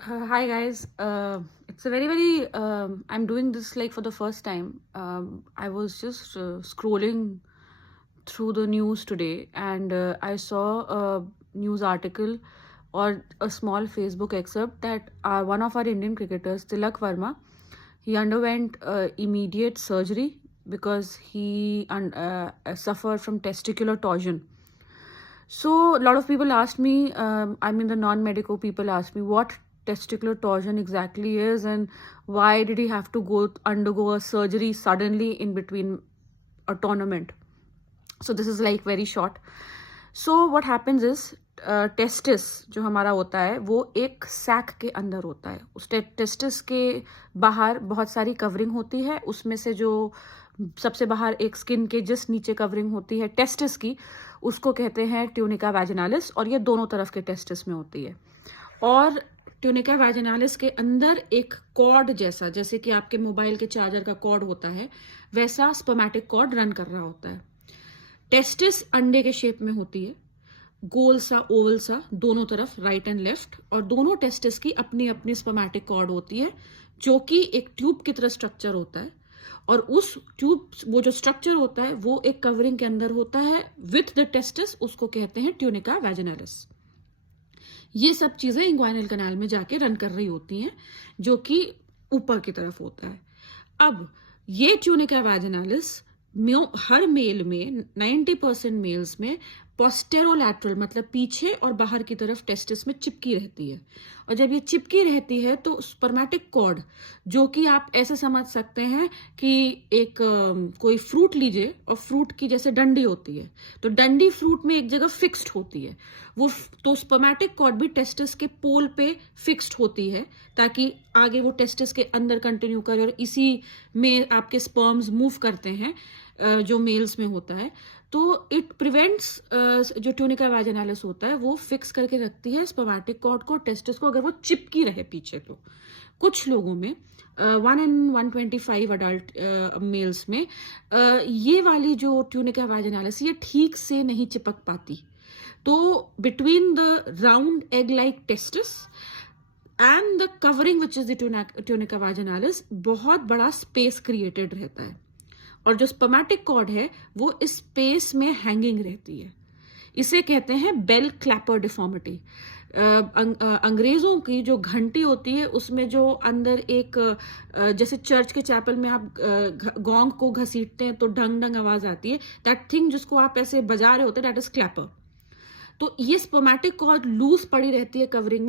Hi guys. It's a very I'm doing this like for the first time. I was just scrolling through the news today, and I saw a news article or a small Facebook excerpt that one of our Indian cricketers, Tilak Verma, he underwent immediate surgery because he suffered from testicular torsion. So a lot of people asked me, I mean the non-medical people asked me what testicular torsion exactly is and why did he have to go undergo a surgery suddenly in between a tournament. So this is like very short. So what happens is testis जो हमारा होता है वो एक sac के अंदर होता है. उस टेस्टिस के बाहर बहुत सारी कवरिंग होती है. उसमें से जो सबसे बाहर एक स्किन के जिस नीचे कवरिंग होती है टेस्टिस की, उसको कहते हैं ट्यूनिका वैजिनालिस, और ये दोनों तरफ के टेस्टिस में होती है. और ट्यूनिका वैजिनालिस के अंदर एक कॉर्ड जैसा, जैसे कि आपके मोबाइल के चार्जर का कॉर्ड होता है, वैसा स्पर्मेटिक कॉर्ड रन कर रहा होता है. टेस्टिस अंडे के शेप में होती है, गोल सा ओवल सा दोनों तरफ, राइट एंड लेफ्ट, और दोनों टेस्टिस की अपनी अपनी स्पर्मेटिक कॉर्ड होती है जो कि एक ट्यूब की तरह स्ट्रक्चर होता है. और उस ट्यूब, वो जो स्ट्रक्चर होता है वो एक कवरिंग के अंदर होता है विथ द टेस्टिस, उसको कहते हैं ट्यूनिका वैजिनालिस. ये सब चीजें इंग्वाइनल कैनाल में जाके रन कर रही होती हैं जो कि ऊपर की तरफ होता है. अब ये ट्यूनिका वैजिनालिस हर मेल में 90% मेल्स में पोस्टेरोलैटरल मतलब पीछे और बाहर की तरफ टेस्टिस में चिपकी रहती है. और जब ये चिपकी रहती है तो स्पर्मेटिक कॉर्ड, जो कि आप ऐसे समझ सकते हैं कि एक कोई फ्रूट लीजिए और फ्रूट की जैसे डंडी होती है, तो डंडी फ्रूट में एक जगह फिक्स्ड होती है, वो तो स्पर्मेटिक कॉर्ड भी टेस्टिस के पोल पे फिक्स्ड होती है ताकि आगे वो टेस्टिस के अंदर कंटिन्यू करे और इसी में आपके स्पर्म्स मूव करते हैं जो मेल्स में होता है. तो इट प्रिवेंट्स, जो ट्यूनिका वैजिनालिस होता है वो फिक्स करके रखती है स्पर्मेटिक कॉर्ड को, टेस्टिस को, अगर वो चिपकी रहे पीछे तो. कुछ लोगों में 1 in 125 अडल्ट मेल्स में ये वाली जो ट्यूनिका वैजिनालिस ये ठीक से नहीं चिपक पाती. तो between the round egg like testis and the covering which is the tunica vaginalis बहुत बड़ा स्पेस क्रिएटेड रहता है, और जो स्पर्मेटिक कॉर्ड है वो इस स्पेस में हैंगिंग रहती है. इसे कहते हैं बेल क्लैपर डिफॉर्मिटी. अंग्रेजों की जो घंटी होती है उसमें जो अंदर एक जैसे चर्च के चैपल में आप गोंग को घसीटते हैं तो ढंग ढंग आवाज आती है, दैट थिंग जिसको आप ऐसे बजा रहे होते हैं, दैट इज क्लैपर. तो ये स्पर्मेटिक कॉर्ड लूज पड़ी रहती है कवरिंग में.